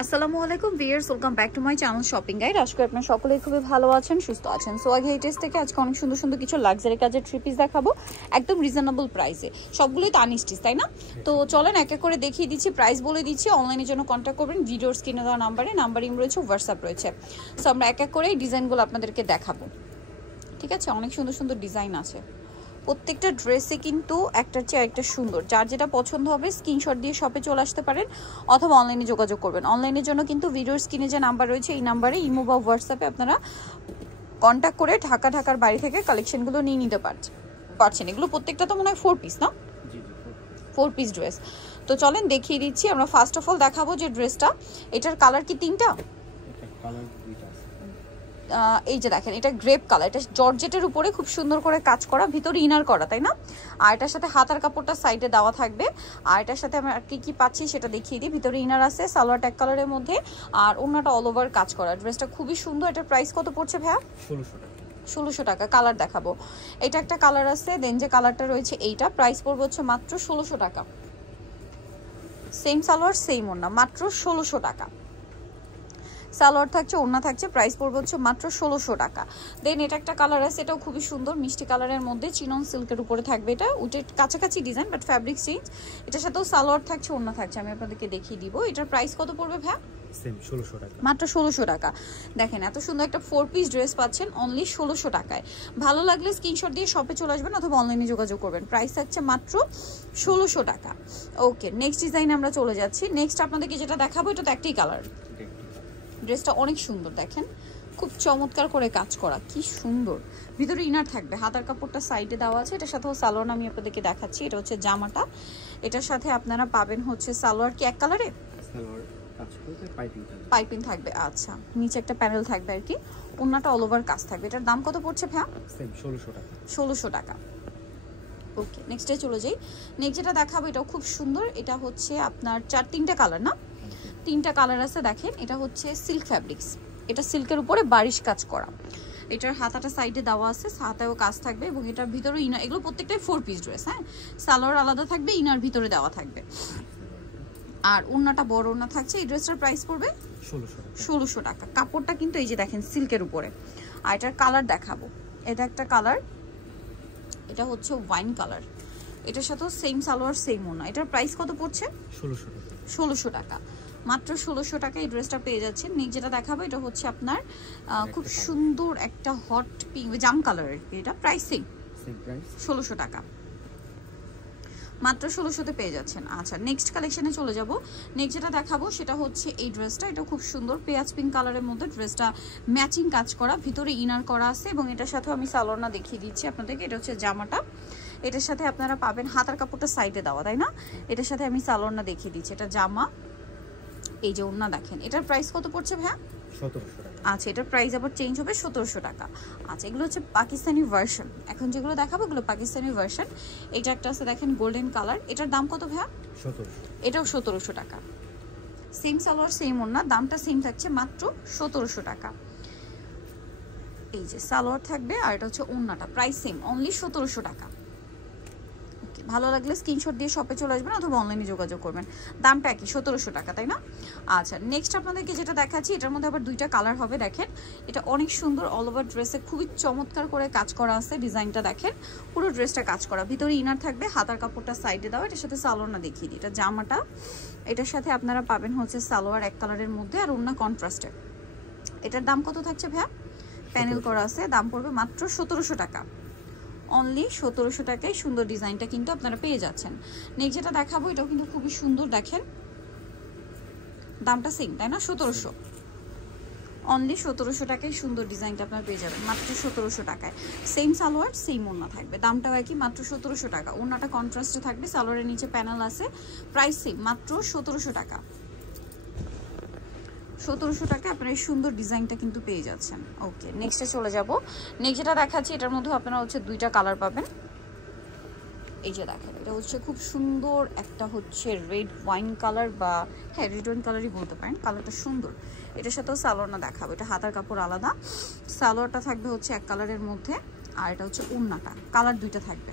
আসসালামু আলাইকুম viewers, welcome back to my channel shopping guide. আজকে আপনারা সকলেই খুবই ভালো আছেন, সুস্থ আছেন। সো আগে এইটেস থেকে আজকে অনেক সুন্দর সুন্দর কিছু লাক্সারি কাজের থ্রি পিস দেখাবো একদম রিজনেবল প্রাইসে। সবগুলোই তো আনস্টিচ, তাই না? তো চলেন এক এক করে দেখিয়ে দিচ্ছি, প্রাইস বলে দিচ্ছি। অনলাইনের জন্য কন্ট্যাক্ট করবেন ভিডিওর স্ক্রিনে দেওয়া নাম্বারিং রয়েছে, হোয়াটসঅ্যাপ রয়েছে। সো আমরা এক এক করে এই ডিজাইনগুলো আপনাদেরকে দেখাবো, ঠিক আছে? অনেক সুন্দর সুন্দর ডিজাইন আছে, প্রত্যেকটা ড্রেসে কিন্তু একটার চেয়ে একটা সুন্দর। যার যেটা পছন্দ হবে স্ক্রিনশট দিয়ে শপে চলে আসতে পারেন অথবা অনলাইনে যোগাযোগ করবেন। অনলাইনের জন্য কিন্তু ভিডিওর স্ক্রিনে যে নাম্বার রয়েছে এই নাম্বারে ইমো বা হোয়াটসঅ্যাপে আপনারা কন্ট্যাক্ট করে ঢাকার বাইরে থেকে কালেকশনগুলো নিয়ে নিতে পারছেন। এগুলো প্রত্যেকটা তো মনে হয় 4 পিস, না? 4 পিস ড্রেস। তো চলেন দেখিয়ে দিচ্ছি। আমরা ফার্স্ট অফ অল দেখাবো যে ড্রেসটা, এটার কালার কি তিনটা? এই যে দেখেন, এটা গ্রেপ কালার, এটা জর্জেটের উপরে খুব সুন্দর করে কাজ করা, ভিতরে ইনার করা, তাই না? আর এটার সাথে হাতার কাপড়টা সাইডে দেওয়া থাকবে। আর এটার সাথে আমরা কি কি পাচ্ছি সেটা দেখিয়ে দিই। ভিতরে ইনার আছে, সালোয়ার ট্যাগ কালারের মধ্যে, আর ওন্নাটা অল ওভার কাজ করা। ড্রেসটা খুবই সুন্দর। এটার প্রাইস কত পড়ছে ভাইয়া? 1600 টাকা। কালার দেখাবো, এটা একটা কালার আছে, দেন যে কালারটা রয়েছে এইটা, প্রাইস পড়বে হচ্ছে মাত্র 1600 টাকা। সেম সালোয়ার সেম ওন্না, মাত্র 1600 টাকা। সালোয়ার থাকছে, ওড়না থাকছে, প্রাইস পড়বে হচ্ছে মাত্র 1600 টাকা। দেন এটা একটা কালার আছে, এটাও খুবই সুন্দর, মিষ্টি কালারের মধ্যে চিনন সিল্কের উপরে থাকবে। এটা উটের কাছাকাছি ডিজাইন, বাট ফ্যাব্রিক চেঞ্জ। এটার সাথেও সালোয়ার থাকছে, ওড়না থাকছে। আমি আপনাদেরকে দেখিয়ে দিব। এটার প্রাইস কত পড়বে ভাই? সেম 1600 টাকা, মাত্র 1600 টাকা। দেখেন এত সুন্দর একটা 4 পিস ড্রেস পাচ্ছেন অনলি 1600 টাকায়। ভালো লাগলে স্ক্রিনশট দিয়ে শপে চলে আসবেন অথবা অনলাইনে যোগাযোগ করবেন। প্রাইস থাকছে মাত্র 1600 টাকা। ওকে, নেক্সট ডিজাইনে আমরা চলে যাচ্ছি। নেক্সট আপনাদেরকে যেটা দেখাবো এটা তো একটাই কালার। ড্রেসটা অনেক সুন্দর, দেখেন খুব চমৎকার করে কাজ করা, কি সুন্দর। ভিতরে ইনার থাকবে, হাতার কাপড়টা সাইডে দেওয়া আছে। এটার সাথেও সালোয়ার আমি আপনাদেরকে দেখাচ্ছি। এটা হচ্ছে জামাটা, এটার সাথে আপনারা পাবেন হচ্ছে সালোয়ার কি এক কালারে, পাইপিং থাকবে। আচ্ছা, নিচে একটা প্যানেল থাকবে আর কি, ওন্নাটা অল ওভার কাজ থাকবে। এটার দাম কত পড়ছে ভাইয়া? 1600 টাকা। 1600 টাকা। ওকে, নেক্সটে চলে যাই। নেক্সট যেটা দেখাবো এটাও খুব সুন্দর। এটা হচ্ছে আপনার তিনটা কালার, না? তিনটা কালার আছে। দেখেন এটা হচ্ছে সিল্ক ফ্যাব্রিক্স, এটা সিল্কের উপরে বারিশ কাজ করা। এটার হাতাটা সাইডে দেওয়া আছে, হাতায়ও কাজ থাকবে এবং এটার ভিতরে ইনার। এগুলো প্রত্যেকটাই 4 পিস ড্রেস, হ্যাঁ? সালোয়ার আলাদা থাকবে, ইনার ভিতরে দেওয়া থাকবে, আর ওন্নাটা বড় ওন্না থাকছে। এই ড্রেসটার প্রাইস পড়বে 1600 টাকা। কাপড়টা কিন্তু এই যে দেখেন সিল্কের উপরে। আর এটার কালার দেখাবো, এটা একটা কালার, এটা হচ্ছে ওয়াইন কালার। এটার সাথেও সেম সালোয়ার সেম ওন্না। এটার প্রাইস কত পড়ছে? 1600 টাকা। মাত্র 1600 টাকা এই ড্রেসটা পেয়ে যাচ্ছেন। নেক্সট যেটা দেখাবো এটা হচ্ছে আপনার খুব সুন্দর একটা হট পিঙ্ক জাম কালারের। এটা প্রাইস সেম 1600 টাকা, মাত্র 1600-তে পেয়ে যাচ্ছেন। আচ্ছা, নেক্সট কালেকশনে চলে যাব। নেক্সট যেটা দেখাবো সেটা হচ্ছে এই ড্রেসটা, এটা খুব সুন্দর পেঁয়াজ পিঙ্ক কালারের মধ্যে। ড্রেসটা ম্যাচিং কাজ করা, ভিতরে ইনার করা আছে এবং এটার সাথেও আমি সালোয়ারটা দেখিয়ে দিচ্ছি আপনাদেরকে। এটা হচ্ছে জামাটা, এটার সাথে আপনারা পাবেন হাতার কাপড়টা সাইডে দেওয়া, তাই না? এটার সাথে আমি সালোয়ারটা দেখিয়ে দিচ্ছি। এটা জামা, এই যে ওন্না দেখেন। এটার প্রাইস কত পড়ছে ভাইয়া? 1700 টাকা। আচ্ছা, এটার প্রাইস আবার চেঞ্জ হবে, 1700 টাকা। আচ্ছা, এগুলো হচ্ছে পাকিস্তানি ভার্সন। এখন যেগুলো দেখাবো এগুলো পাকিস্তানি ভার্সন। এটা একটা আছে দেখেন গোল্ডেন কালার। এটার দাম কত ভাইয়া? 1700। এটাও 1700 টাকা। সেম সালোয়ার সেম ওন্না, দামটা সেম থাকছে মাত্র 1700 টাকা। এই যে সালোয়ার থাকবে আর এটা হচ্ছে ওন্নাটা, প্রাইস সেম অনলি 1700 টাকা। ভালো লাগলে স্ক্রিনশট দিয়ে শপে চলে আসবেন অথবা অনলাইনে যোগাযোগ করবেন। দামটা একই 1700 টাকা, তাই না? আচ্ছা, নেক্সট আপনাদেরকে যেটা দেখাচ্ছি এটার মধ্যে আবার দুইটা কালার হবে। দেখেন এটা অনেক সুন্দর, অল ওভার ড্রেসে খুবই চমৎকার করে কাজ করা আছে। ডিজাইনটা দেখেন, পুরো ড্রেসটা কাজ করা, ভিতরে ইনার থাকবে, হাতার কাপড়টা সাইডে দাও। এটার সাথে সালোয়ারটা দেখিয়ে দিই। এটা জামাটা, এটার সাথে আপনারা পাবেন হচ্ছে সালোয়ার এক কালারের মধ্যে আর ওন্না কন্ট্রাস্টের। এটার দাম কত থাকছে ভাইয়া? প্যানেল করা আছে, দাম পড়বে মাত্র 1700 টাকা। অনলি 1700 টাকায় সুন্দর ডিজাইনটা কিন্তু আপনারা পেয়ে যাচ্ছেন। নেক্সট যেটা দেখাবো এটাও কিন্তু খুবই সুন্দর, দেখেন দামটা সেম, তাই না? 1700, অনলি 1700 টাকায় সুন্দর ডিজাইনটা আপনারা পেয়ে যাবেন মাত্র 1700 টাকায়। সেম সালোয়ার সেম ওন্না থাকবে, দামটাও একই, মাত্র 1700 টাকা। ওন্নাটা কন্ট্রাস্টে থাকবে, সালোয়ারের নিচে প্যানেল আছে, প্রাইস সেম মাত্র 1700 টাকা। 1700 টাকা আপনারা এই সুন্দর ডিজাইনটা কিন্তু পেয়ে যাচ্ছেন। ওকে, নেক্সটে চলে যাব। নেক্সট যেটা দেখাচ্ছি এটার মধ্যে আপনারা হচ্ছে দুইটা কালার পাবেন। এই যে দেখেন এটা হচ্ছে খুব সুন্দর একটা হচ্ছে রেড ওয়াইন কালার, বা হ্যাঁ রেড ওয়াইন কালারই বলতে পারেন। কালারটা সুন্দর। এটার সাথেও সালোয়ারটা দেখাবো। এটা হাতার কাপড় আলাদা, সালোয়ারটা থাকবে হচ্ছে এক কালারের মধ্যে, আর এটা হচ্ছে ওন্নাটা, কালার দুইটা থাকবে।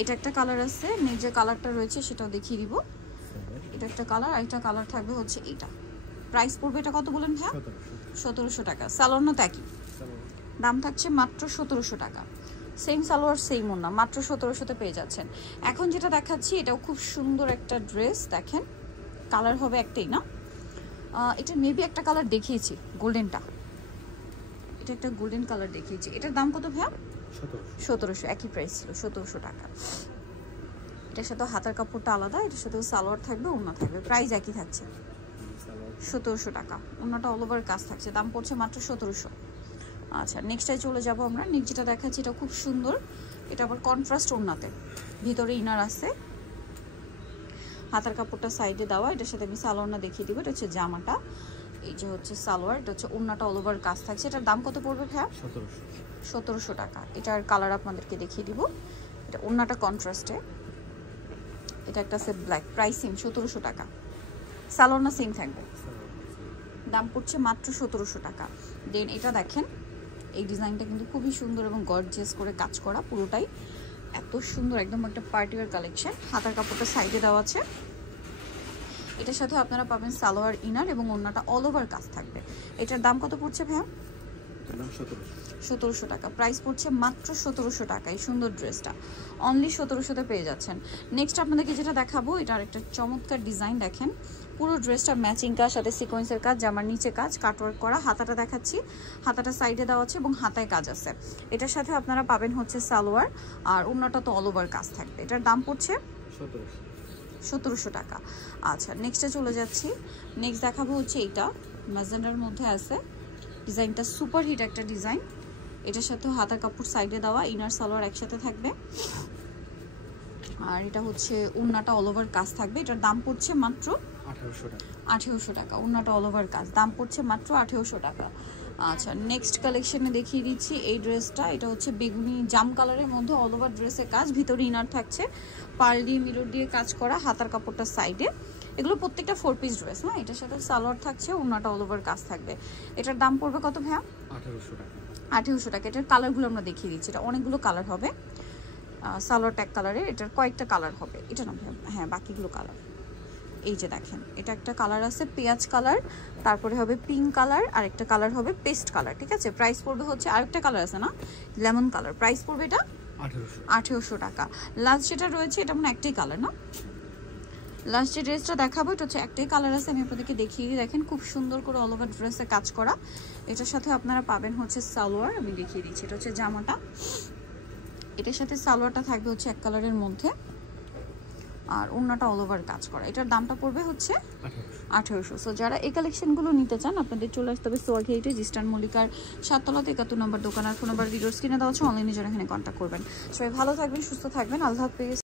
এটা একটা কালার আছে, নেক্সট যে কালারটা রয়েছে সেটাও দেখিয়ে দিব। এটা একটা কালার, আর একটা কালার থাকবে হচ্ছে এটা। প্রাইস পড়বে এটা কত বলেন ভাইয়া? 1700 টাকা। সালোয়ার না একই দাম থাকছে মাত্র 1700 টাকা। সেম সালোয়ার সেম ওড়না, মাত্র 1700-তে পেয়ে যাচ্ছেন। এখন যেটা দেখাচ্ছি এটাও খুব সুন্দর একটা ড্রেস, দেখেন কালার হবে একটাই না, এটা মেবি একটা কালার দেখিয়েছি গোল্ডেনটা, এটা একটা গোল্ডেন কালার দেখিয়েছি। এটার দাম কত ভাইয়া? 1700, একই প্রাইস ছিল 1700 টাকা। এটার সাথে হাতার কাপড়টা আলাদা, এটার সাথে সালোয়ার থাকবে, ওড়না থাকবে, প্রাইস একই থাকছে 1700 টাকা। ওড়নাটা অল ওভার কাজ থাকছে, দাম পড়ছে মাত্র 1700। আচ্ছা নেক্সটে চলে যাব আমরা। নেক্সট যেটা দেখাচ্ছি এটা খুব সুন্দর, এটা আবার কন্ট্রাস্ট ওড়নাতে, ভিতরে ইনার আছে, হাতার কাপড়টা সাইডে দেওয়া, এটার সাথে আমি সালোয়ারটা দেখিয়ে দিব। এটা হচ্ছে জামাটা, এই যে হচ্ছে সালোয়ার, এটা হচ্ছে ওড়নাটা অল ওভার কাজ থাকছে। এটার দাম কত পড়বে ভাইয়া? 1700 টাকা। এটার কালার আপনাদেরকে দেখিয়ে দিব। এটা ওড়নাটা কন্ট্রাস্টে, এটা একটা আছে ব্ল্যাক, প্রাইস সেম 1700 টাকা। সালোয়ার না সেম থাকবে, দাম পড়ছে মাত্র 1700 টাকা। দেন এটা দেখেন, এই ডিজাইনটা কিন্তু খুবই সুন্দর এবং গর্জিয়াস করে কাজ করা, পুরোটাই এত সুন্দর, একদম একটা পার্টিওয়ার কালেকশন। হাতার কাপড়টা সাইডে দেওয়া আছে, এটার সাথে আপনারা পাবেন সালোয়ার, ইনার এবং ওড়নাটা অল ওভার কাজ থাকবে। এটার দাম কত পড়ছে ভাইয়া? 1700 টাকা। প্রাইস পড়ছে মাত্র 1700 টাকা। এই সুন্দর ড্রেসটা অনলি 1700-তে পেয়ে যাচ্ছেন। নেক্সট আপনাদেরকে যেটা দেখাবো, এটা আরেকটা চমৎকার ডিজাইন, দেখেন পুরো ড্রেসটা ম্যাচিং কাজ, সাথে সিকোয়েন্সের কাজ, জামার নিচে কাজ, কাটওয়ার্ক করা। হাতাটা দেখাচ্ছি, হাতাটা সাইডে দেওয়া আছে এবং হাতায় কাজ আছে। এটার সাথে আপনারা পাবেন হচ্ছে সালোয়ার, আর ওড়নাটা তো অল ওভার কাজ থাকবে। এটার দাম পড়ছে 1700 টাকা। আচ্ছা নেক্সটে চলে যাচ্ছি। নেক্সট দেখাবো হচ্ছে এইটা ম্যাজেন্ডার মধ্যে আছে, ডিজাইনটা সুপার হিট একটা ডিজাইন। এটার সাথে হাতার কাপড় সাইডে দেওয়া, ইনার সালোয়ার একসাথে থাকবে, আর এটা হচ্ছে ওড়নাটা অল ওভার কাজ থাকবে। এটার দাম পড়ছে মাত্র 1800 টাকা। ওড়নাটা অল ওভার কাজ, দাম পড়ছে মাত্র 1800 টাকা। আচ্ছা নেক্সট কালেকশনে দেখিয়ে দিচ্ছি এই ড্রেসটা। এটা হচ্ছে বেগুনি জাম কালারের মধ্যে অল ওভার ড্রেসের কাজ, ভিতরে ইনার থাকছে, পার্ল দিয়ে মিরর দিয়ে কাজ করা, হাতার কাপড়টা সাইডে। এগুলো প্রত্যেকটা 4 পিস ড্রেস, হ্যাঁ। এটার সাথে সালোয়ার থাকছে, ওড়নাটা অল ওভার কাজ থাকবে। এটার দাম পড়বে কত ভাইয়া? 1800 টাকা। এটার কালারগুলো আমরা দেখিয়ে দিচ্ছি, এটা অনেকগুলো কালার হবে। সালোয়ার ট্যাগ কালারের, এটার কয়েকটা কালার হবে, এটা না হ্যাঁ বাকিগুলো কালার। এই যে দেখেন, এটা একটা কালার আছে পেঁয়াজ কালার, তারপরে হবে পিঙ্ক কালার, আর একটা কালার হবে পেস্ট কালার, ঠিক আছে। প্রাইস পড়বে হচ্ছে, আরেকটা কালার আছে না লেমন কালার, প্রাইস পড়বে এটা 1800 টাকা। লাস্ট যেটা রয়েছে এটা মানে একটাই কালার না, লাস্ট যে ড্রেসটা দেখাবো এটা হচ্ছে একটাই কালার আছে, আমি আপনাদেরকে দেখিয়ে দিই। দেখেন খুব সুন্দর করে অল ওভার ড্রেসে কাজ করা। এটার সাথে আপনারা পাবেন হচ্ছে সালোয়ার, আমি দেখিয়ে দিচ্ছি। এটা হচ্ছে জামাটা, এটার সাথে সালোয়ারটা থাকবে হচ্ছে এক কালারের মধ্যে, আর ওড়নাটা অল ওভার কাজ করা। এটার দামটা পড়বে হচ্ছে 1800। সো যারা এই কালেকশনগুলো নিতে চান আপনাদের চলে আসতে হবে সোয়াগ হেরিটে, জিস্টান মল্লিকার 7 তলাতে 71 নম্বর দোকান, আর ফোন নাম্বার ভিডিওর স্ক্রিনে দেওয়া আছে, অনলাইনে যারা এখানে কন্ট্যাক্ট করবেন। সবাই ভালো থাকবেন, সুস্থ থাকবেন, আল্লাহ হাফেজ।